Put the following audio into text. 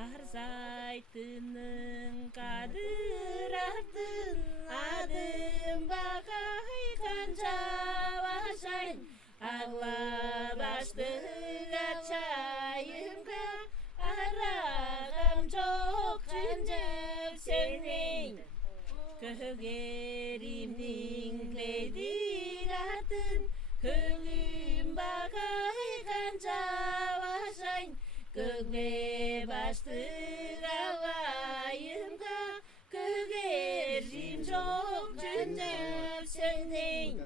Арзайтыныың кадыр артын адым бағай қанша башайын Ағла баштыға чайымға арағам жоқ жүнжіп сенің Көгеримнің ледік артын көгім бағай қанша башайын Көк-ле баштыға лайымға көгерім жоқ жүнжіп сенің